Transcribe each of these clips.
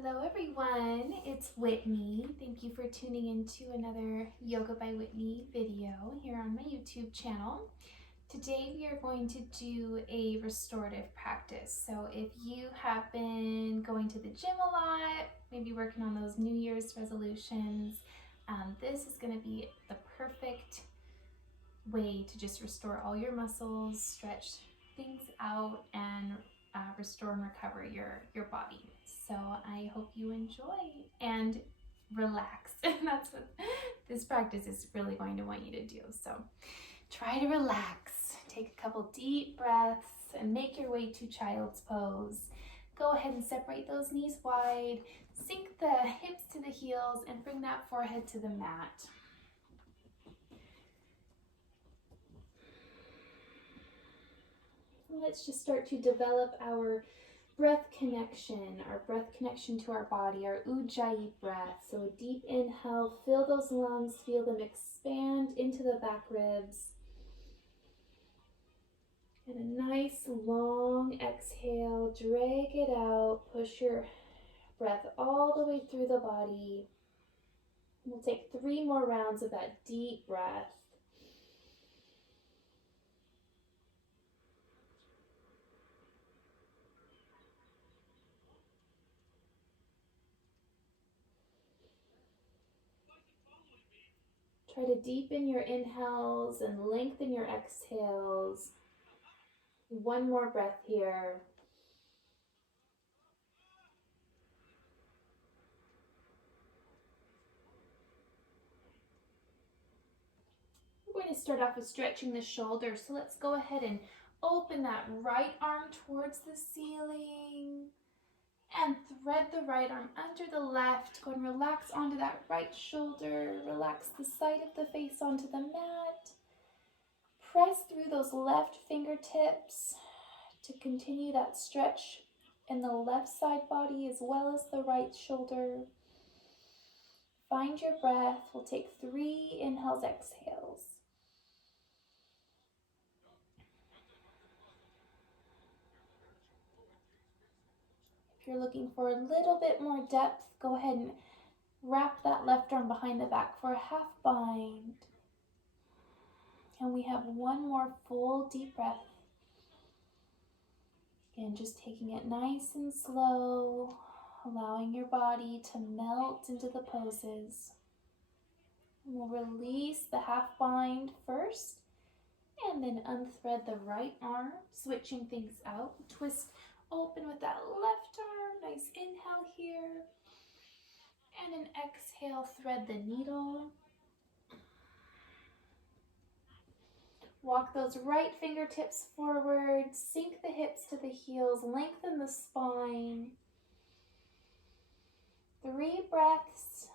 Hello everyone, it's Whitney. Thank you for tuning into another Yoga by Whitney video here on my YouTube channel. Today we are going to do a restorative practice. So if you have been going to the gym a lot, maybe working on those New Year's resolutions, this is going to be the perfect way to just restore all your muscles, stretch things out, and restore and recover your body. So I hope you enjoy and relax. That's what this practice is really going to want you to do. So try to relax. Take a couple deep breaths and make your way to child's pose. Go ahead and separate those knees wide. Sink the hips to the heels and bring that forehead to the mat. Let's just start to develop our breath connection to our body, our Ujjayi breath. So a deep inhale, fill those lungs, feel them expand into the back ribs. And a nice long exhale, drag it out, push your breath all the way through the body. We'll take 3 more rounds of that deep breath. Try to deepen your inhales and lengthen your exhales. 1 more breath here. We're going to start off with stretching the shoulders. So let's go ahead and open that right arm towards the ceiling and thread the right arm under the left. Go and relax onto that right shoulder. Relax the side of the face onto the mat. Press through those left fingertips to continue that stretch in the left side body as well as the right shoulder. Find your breath. We'll take 3 inhales, exhales. If you're looking for a little bit more depth, go ahead and wrap that left arm behind the back for a half bind. And we have 1 more full deep breath. Again, just taking it nice and slow, allowing your body to melt into the poses. And we'll release the half bind first, and then unthread the right arm, switching things out. Twist open with that left arm. Nice inhale here. And an exhale, thread the needle. Walk those right fingertips forward, sink the hips to the heels, lengthen the spine. 3 breaths.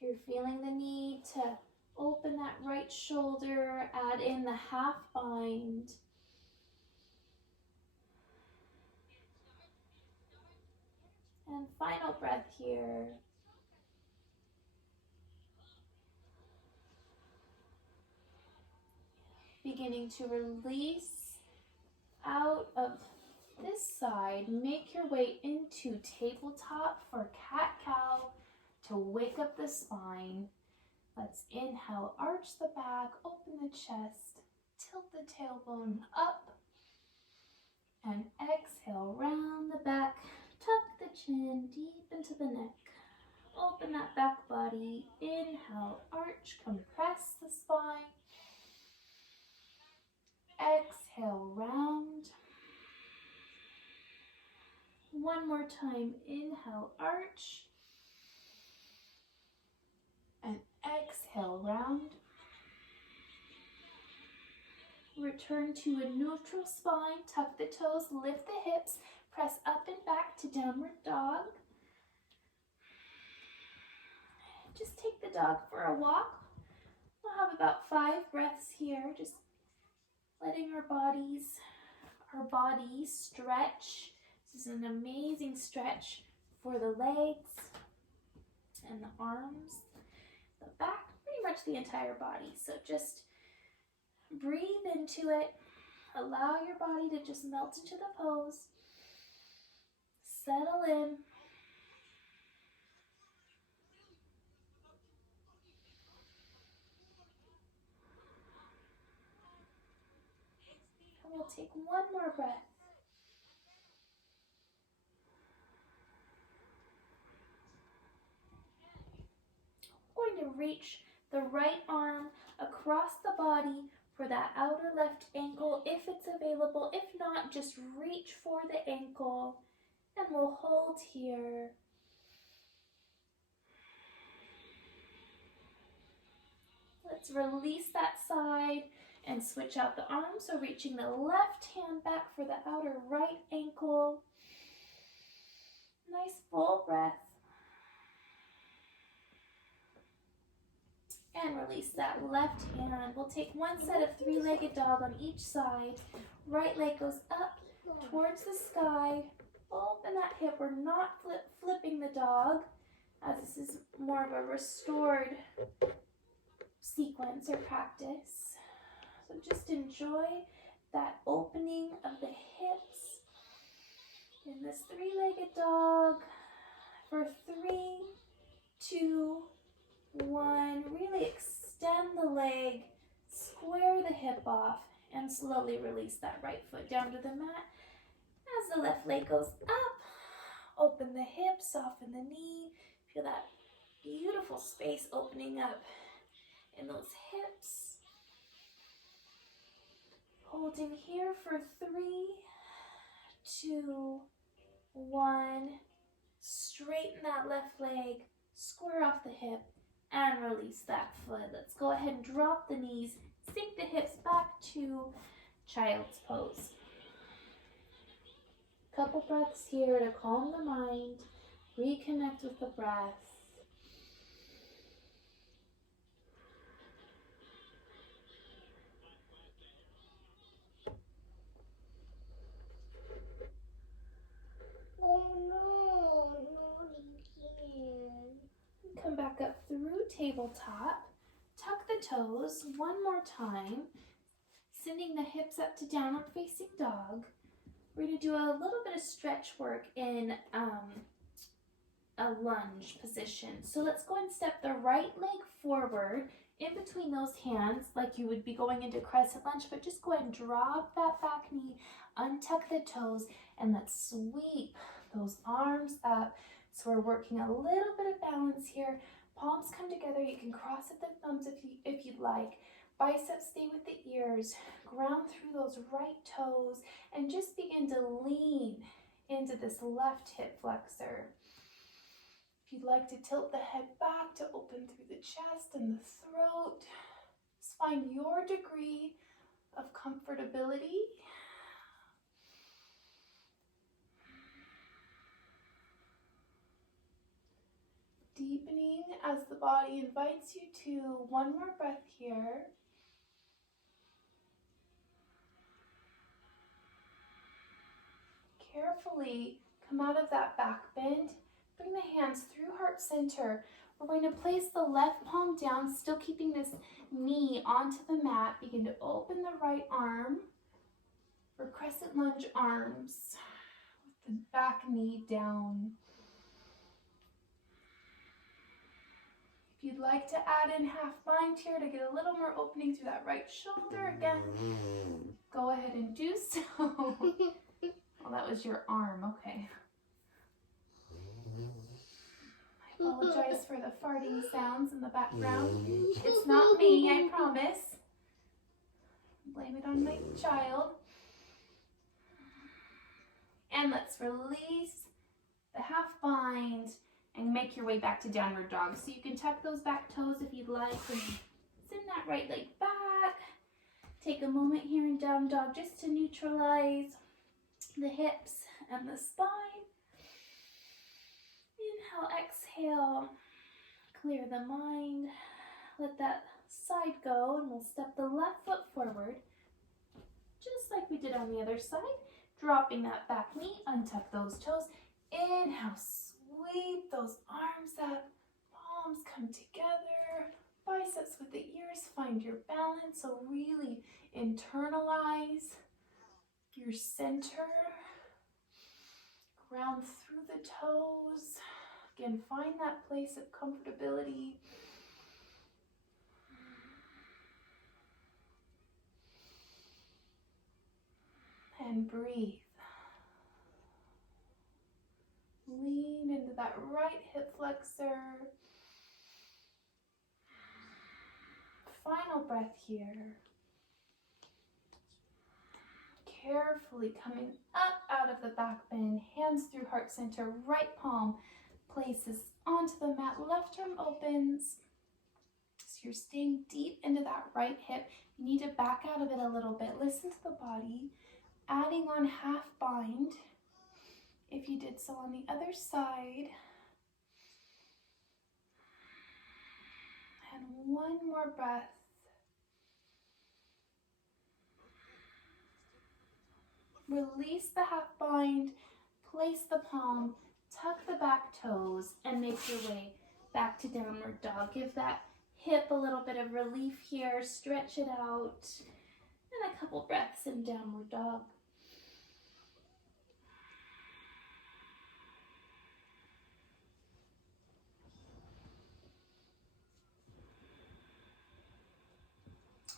If you're feeling the need to open that right shoulder, add in the half bind. And final breath here. Beginning to release out of this side. Make your way into tabletop for cat-cow to wake up the spine. Let's inhale, arch the back, open the chest, tilt the tailbone up, and exhale, round the back, tuck the chin deep into the neck. Open that back body, inhale, arch, compress the spine. Exhale, round. 1 more time, inhale, arch. And exhale, round. Return to a neutral spine, tuck the toes, lift the hips, press up and back to downward dog. Just take the dog for a walk. We'll have about 5 breaths here, just letting our body stretch. This is an amazing stretch for the legs and the arms, the back, pretty much the entire body. So just breathe into it. Allow your body to just melt into the pose. Settle in. And we'll take one more breath. We're going to reach the right arm across the body for that outer left ankle if it's available. If not, just reach for the ankle and we'll hold here. Let's release that side and switch out the arm. So reaching the left hand back for the outer right ankle. Nice full breath. And release that left hand. We'll take one set of three-legged dog on each side. Right leg goes up towards the sky. Open that hip. We're not flipping the dog, as this is more of a restored sequence or practice. So just enjoy that opening of the hips in this three-legged dog for 3, 2, 1. Really extend the leg, square the hip off, and slowly release that right foot down to the mat. As the left leg goes up, open the hips, soften the knee. Feel that beautiful space opening up in those hips. Holding here for 3, 2, 1. Straighten that left leg, square off the hip, and release that foot. Let's go ahead and drop the knees, sink the hips back to child's pose. Couple breaths here to calm the mind, reconnect with the breath. Oh no, not again. Come back up through tabletop. Tuck the toes one more time, sending the hips up to downward facing dog. We're going to do a little bit of stretch work in a lunge position. So let's go and step the right leg forward in between those hands like you would be going into crescent lunge, but just go ahead and drop that back knee, untuck the toes, and let's sweep those arms up. So we're working a little bit of balance here. Palms come together. You can cross at the thumbs if you'd like. Biceps stay with the ears. Ground through those right toes and just begin to lean into this left hip flexor. If you'd like to tilt the head back to open through the chest and the throat, just find your degree of comfortability. Deepening as the body invites you to. One more breath here. Carefully come out of that back bend. Bring the hands through heart center. We're going to place the left palm down, still keeping this knee onto the mat. Begin to open the right arm for crescent lunge arms with the back knee down. If you'd like to add in half bind here to get a little more opening through that right shoulder, again, go ahead and do so. Oh, that was your arm, okay. I apologize for the farting sounds in the background. It's not me, I promise. Blame it on my child. And let's release the half bind and make your way back to downward dog. So you can tuck those back toes if you'd like and send that right leg back. Take a moment here in down dog just to neutralize the hips and the spine. Inhale, exhale, clear the mind. Let that side go and we'll step the left foot forward just like we did on the other side. Dropping that back knee, untuck those toes. Inhale, sweep those arms up, palms come together, biceps with the ears, find your balance. So really internalize your center. Ground through the toes. Again, find that place of comfortability. And breathe. Lean into that right hip flexor. Final breath here. Carefully coming up out of the back bend, hands through heart center, right palm places onto the mat, left arm opens. So you're staying deep into that right hip. You need to back out of it a little bit. Listen to the body. Adding on half bind. If you did so on the other side. And one more breath. Release the half bind, place the palm, tuck the back toes, and make your way back to downward dog. Give that hip a little bit of relief here, stretch it out, and a couple breaths in downward dog.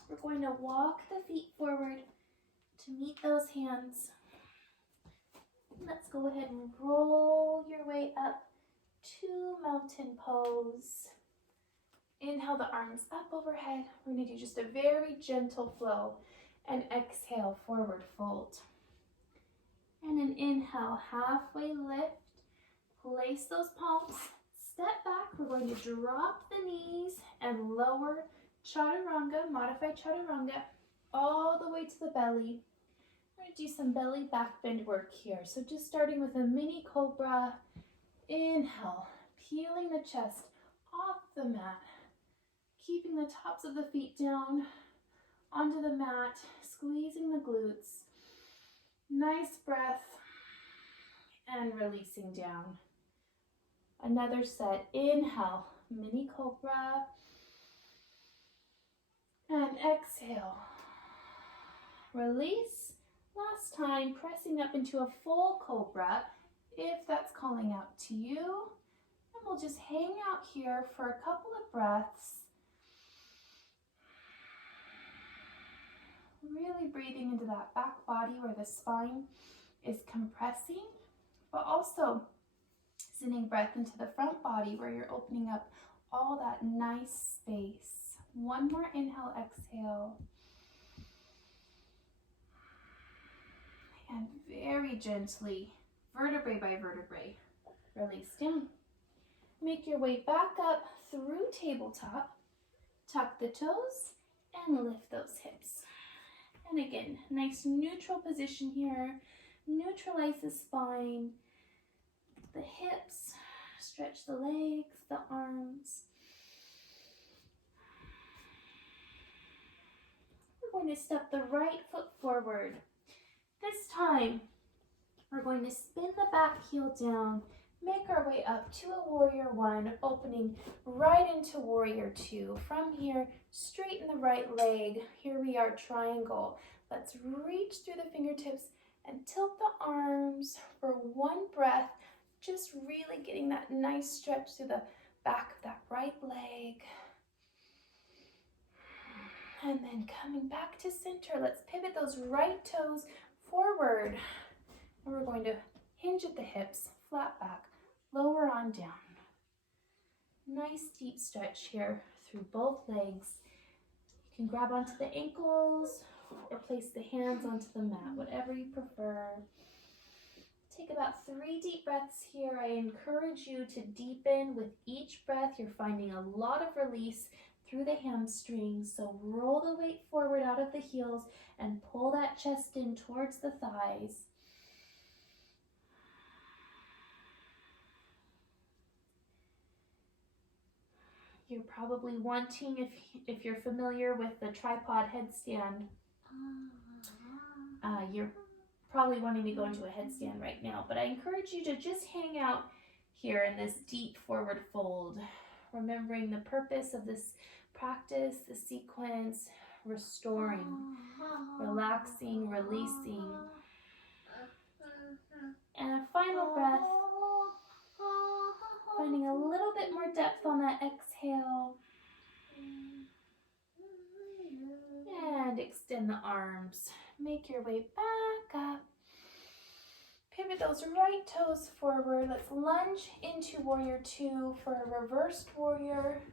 We're going to walk the feet forward to meet those hands. Let's go ahead and roll your way up to mountain pose. Inhale the arms up overhead. We're going to do just a very gentle flow. And exhale, forward fold. And an inhale, halfway lift. Place those palms. Step back. We're going to drop the knees and lower chaturanga, modified chaturanga, all the way to the belly. We're going to do some belly back bend work here. So just starting with a mini cobra. Inhale, peeling the chest off the mat. Keeping the tops of the feet down onto the mat, squeezing the glutes. Nice breath and releasing down. Another set. Inhale, mini cobra. And exhale. Release. Last time, pressing up into a full cobra, if that's calling out to you. And we'll just hang out here for a couple of breaths. Really breathing into that back body where the spine is compressing, but also sending breath into the front body where you're opening up all that nice space. One more inhale, exhale. And very gently, vertebrae by vertebrae, release down. Make your way back up through tabletop. Tuck the toes and lift those hips. And again, nice neutral position here. Neutralize the spine, the hips, stretch the legs, the arms. We're going to step the right foot forward. This time, we're going to spin the back heel down, make our way up to a warrior one, opening right into warrior two. From here, straighten the right leg. Here we are, triangle. Let's reach through the fingertips and tilt the arms for one breath, just really getting that nice stretch through the back of that right leg. And then coming back to center, let's pivot those right toes forward. And we're going to hinge at the hips, flat back, lower on down. Nice deep stretch here through both legs. You can grab onto the ankles or place the hands onto the mat, whatever you prefer. Take about 3 deep breaths here. I encourage you to deepen with each breath. You're finding a lot of release through the hamstrings. So roll the weight forward out of the heels and pull that chest in towards the thighs. You're probably wanting, if you're familiar with the tripod headstand, you're probably wanting to go into a headstand right now, but I encourage you to just hang out here in this deep forward fold, remembering the purpose of this practice, the sequence, restoring, relaxing, releasing. And a final breath. breath on that exhale. And extend the arms. Make your way back up. Pivot those right toes forward. Let's lunge into warrior two for a reversed warrior.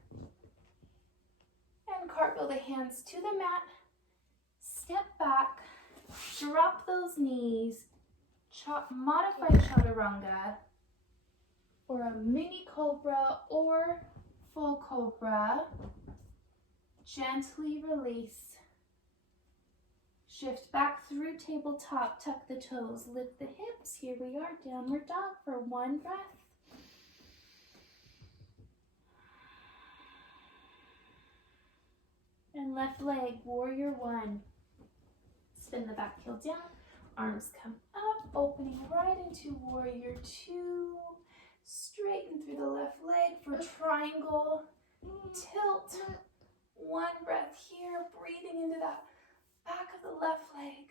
And cartwheel the hands to the mat. Step back. Drop those knees. Modified chaturanga or a mini cobra or full cobra. Gently release. Shift back through tabletop, tuck the toes, lift the hips. Here we are, downward dog for one breath. And left leg, warrior one. Spin the back heel down, arms come up, opening right into warrior two. Straighten through the left leg for triangle, tilt. One breath here, breathing into that back of the left leg.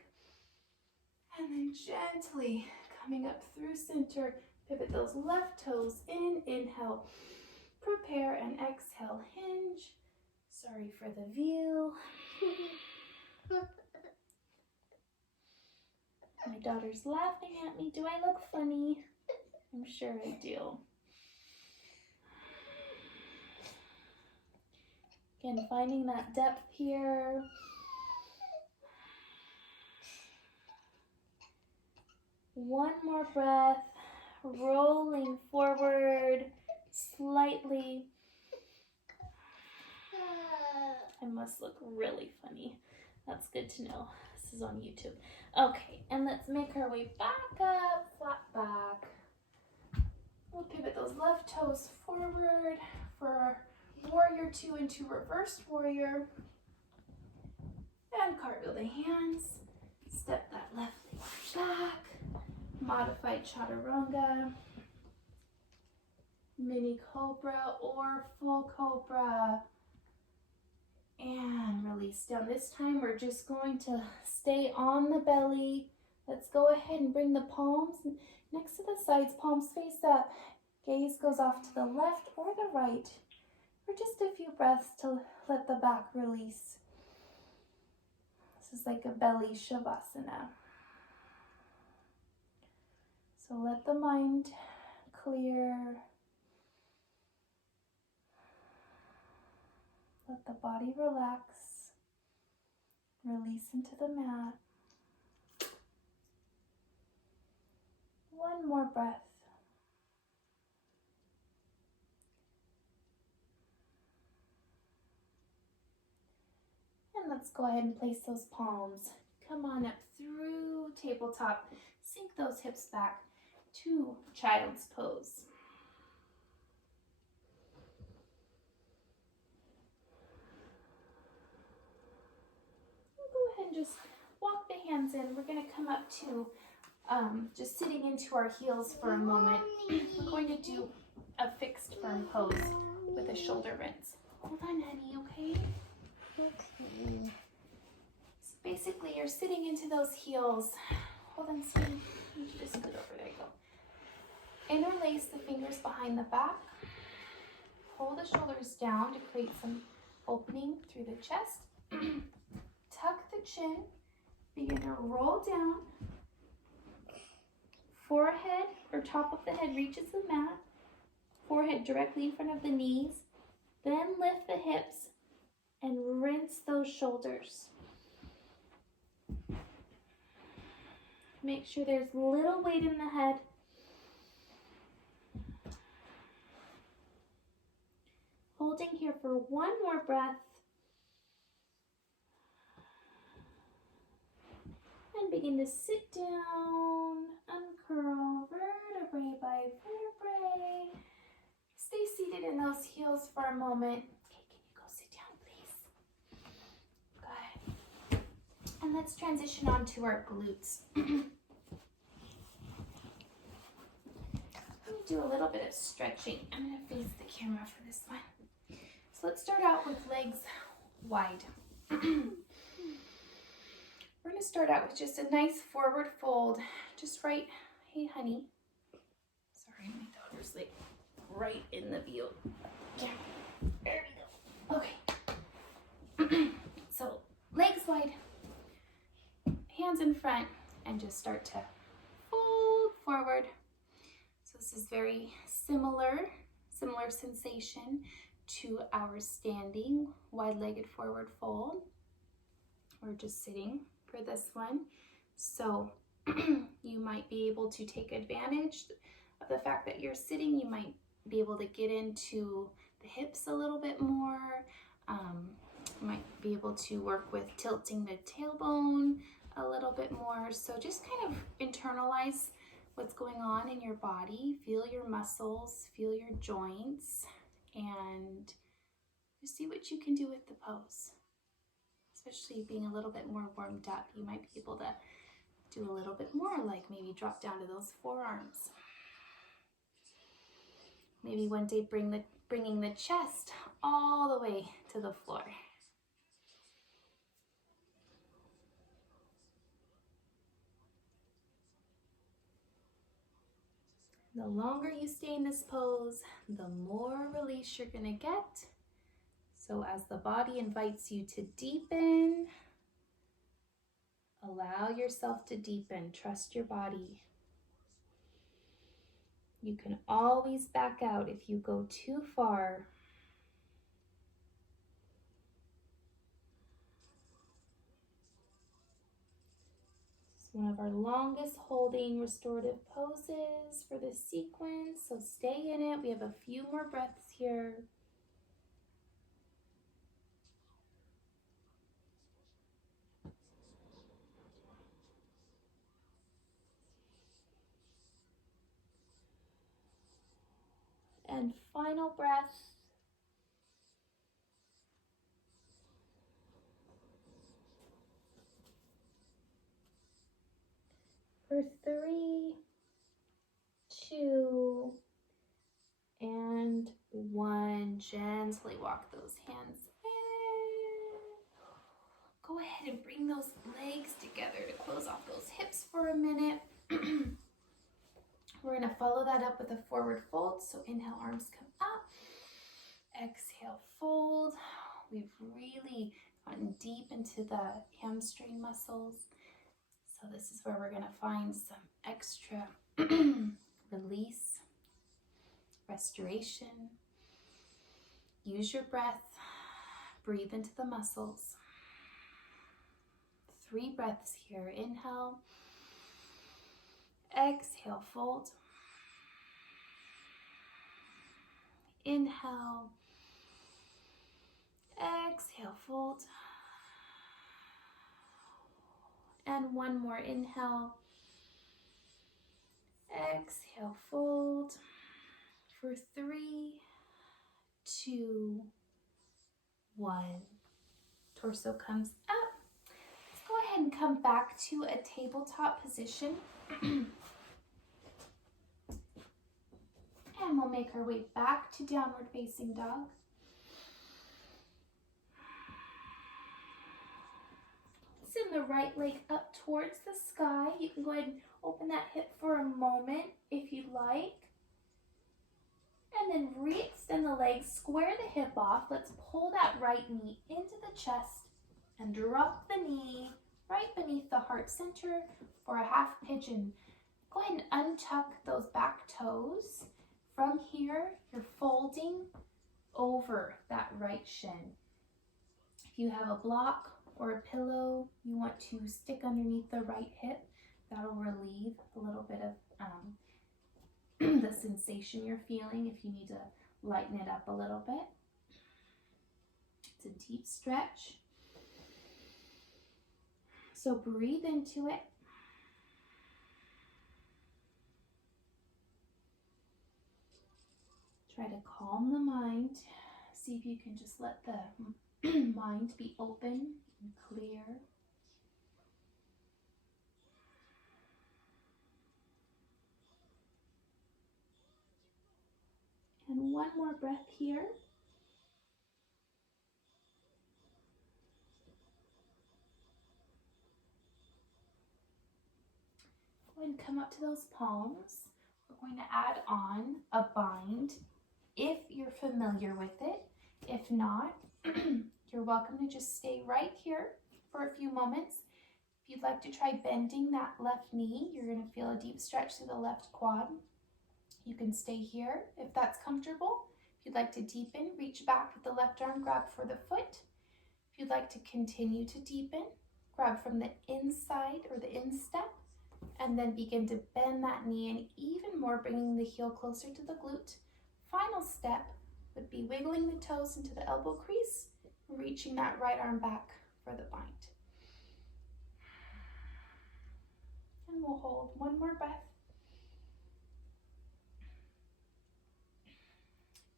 And then gently coming up through center, pivot those left toes in, inhale, prepare and exhale, hinge. Sorry for the view. My daughter's laughing at me. Do I look funny? I'm sure I do. Again, finding that depth here. One more breath, rolling forward slightly. I must look really funny. That's good to know. This is on YouTube. Okay, and let's make our way back up, flat back. We'll pivot those left toes forward for warrior two into reversed warrior. And cartwheel the hands. Step that left leg back. Modified chaturanga. Mini cobra or full cobra. And release down. This time we're just going to stay on the belly. Let's go ahead and bring the palms next to the sides, palms face up. Gaze goes off to the left or the right for just a few breaths to let the back release. This is like a belly shavasana. So let the mind clear. Let the body relax. Release into the mat. One more breath. And let's go ahead and place those palms. Come on up through tabletop. Sink those hips back to child's pose. Go ahead and just walk the hands in. We're going to come up to just sitting into our heels for a moment. We're going to do a fixed firm pose with a shoulder rinse. Hold on, honey, okay? Okay. So basically, you're sitting into those heels. Hold on, sweetie. You just scoot over. There you go. Interlace the fingers behind the back. Pull the shoulders down to create some opening through the chest. Tuck the chin. Begin to roll down. Forehead or top of the head reaches the mat. Forehead directly in front of the knees. Then lift the hips and rinse those shoulders. Make sure there's little weight in the head. Holding here for one more breath. And begin to sit down, uncurl vertebrae by vertebrae. Stay seated in those heels for a moment. Okay, can you go sit down, please? Good. And let's transition on to our glutes. Let me do a little bit of stretching. I'm going to face the camera for this one. So let's start out with legs wide. We're going to start out with just a nice forward fold. Just right, hey honey. Sorry, my daughter's like right in the view. Camera. side. Hands in front and just start to fold forward. So this is very similar sensation to our standing wide-legged forward fold. We're just sitting for this one. So you might be able to take advantage of the fact that you're sitting. You might be able to get into the hips a little bit more. You might be able to work with tilting the tailbone a little bit more. So just kind of internalize what's going on in your body. Feel your muscles, feel your joints, and just see what you can do with the pose. Especially being a little bit more warmed up, you might be able to do a little bit more, like maybe drop down to those forearms. Maybe one day bringing the chest all the way to the floor. The longer you stay in this pose, the more release you're gonna get. So as the body invites you to deepen, allow yourself to deepen. Trust your body. You can always back out if you go too far. It's one of our longest holding restorative poses for this sequence, so stay in it. We have a few more breaths here. And final breath. For 3, 2, and 1. Gently walk those hands in. Go ahead and bring those legs together to close off those hips for a minute. We're going to follow that up with a forward fold. So inhale, arms come up. Exhale, fold. We've really gotten deep into the hamstring muscles. So this is where we're going to find some extra release, restoration. Use your breath. Breathe into the muscles. 3 breaths here. Inhale. Exhale, fold. Inhale. Exhale, fold. And one more. Inhale. Exhale, fold. For 3, 2, 1. Torso comes up. Let's go ahead and come back to a tabletop position. And we'll make our way back to downward facing dog. Send the right leg up towards the sky. You can go ahead and open that hip for a moment if you'd like. And then re-extend the legs, square the hip off. Let's pull that right knee into the chest and drop the knee right beneath the heart center for a half pigeon. Go ahead and untuck those back toes. From here, you're folding over that right shin. If you have a block or a pillow you want to stick underneath the right hip, that'll relieve a little bit of the sensation you're feeling if you need to lighten it up a little bit. It's a deep stretch. So breathe into it. Try to calm the mind. See if you can just let the mind be open and clear. And one more breath here. Go ahead and come up to those palms. We're going to add on a bind if you're familiar with it. If not, you're welcome to just stay right here for a few moments. If you'd like to try bending that left knee, you're going to feel a deep stretch through the left quad. You can stay here if that's comfortable. If you'd like to deepen, reach back with the left arm, grab for the foot. If you'd like to continue to deepen, grab from the inside or the instep, and then begin to bend that knee and even more, bringing the heel closer to the glute. Final step would be wiggling the toes into the elbow crease, reaching that right arm back for the bind. And we'll hold one more breath.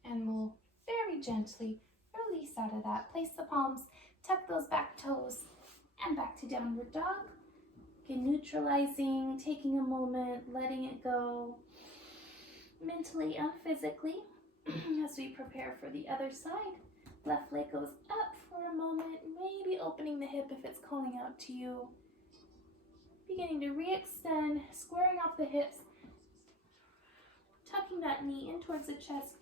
And we'll very gently release out of that. Place the palms, tuck those back toes, and back to downward dog. Again, neutralizing, taking a moment, letting it go mentally and physically as we prepare for the other side. Left leg goes up for a moment, maybe opening the hip if it's calling out to you. Beginning to re-extend, squaring off the hips, tucking that knee in towards the chest.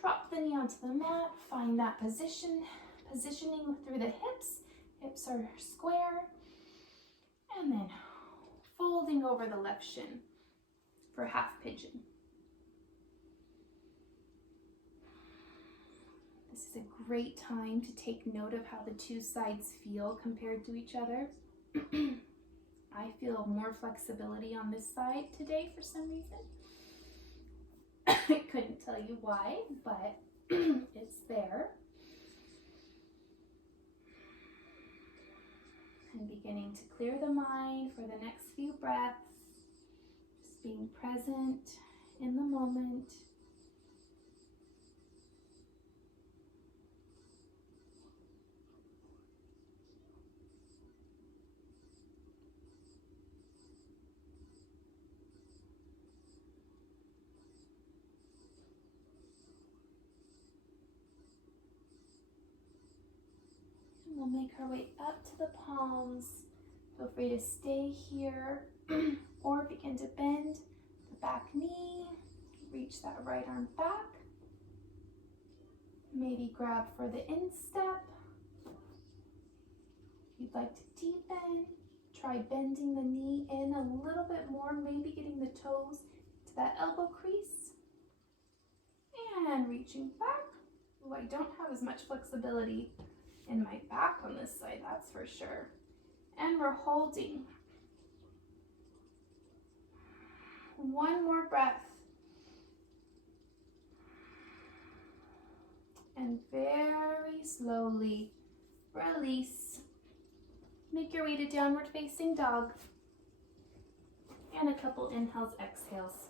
Drop the knee onto the mat, find that positioning through the hips. Hips are square. And then folding over the left shin for half pigeon. This is a great time to take note of how the two sides feel compared to each other. I feel more flexibility on this side today for some reason. I couldn't tell you why, but it's there. And beginning to clear the mind for the next few breaths. Just being present in the moment. We'll make our way up to the palms. Feel free to stay here or begin to bend the back knee. Reach that right arm back. Maybe grab for the instep. If you'd like to deepen, try bending the knee in a little bit more, maybe getting the toes to that elbow crease. And reaching back. Oh, I don't have as much flexibility in my back on this side, that's for sure. And we're holding. One more breath. And very slowly release. Make your way to downward facing dog. And a couple inhales, exhales.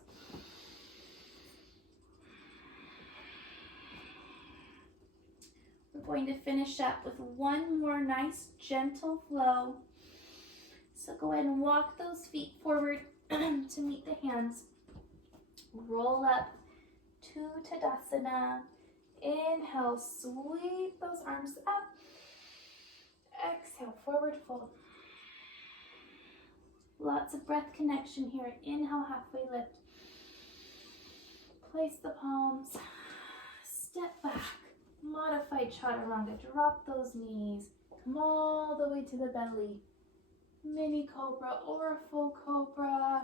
We're going to finish up with one more nice gentle flow. So go ahead and walk those feet forward to meet the hands. Roll up to Tadasana. Inhale, sweep those arms up. Exhale, forward fold. Lots of breath connection here. Inhale, halfway lift. Place the palms. Step back. Modified chaturanga. Drop those knees. Come all the way to the belly. Mini cobra or a full cobra.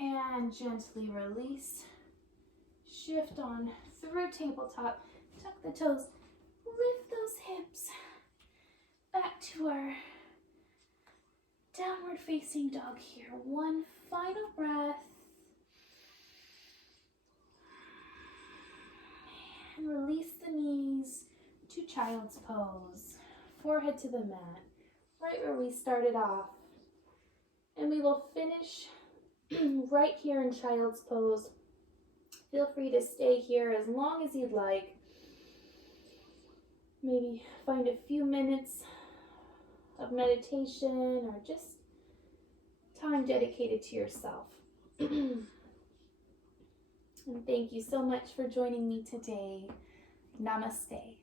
And gently release. Shift on through tabletop. Tuck the toes. Lift those hips. Back to our downward facing dog here. One final breath. And release the knees to child's pose. Forehead to the mat. Right where we started off. And we will finish right here in child's pose. Feel free to stay here as long as you'd like. Maybe find a few minutes of meditation or just time dedicated to yourself. And thank you so much for joining me today. Namaste.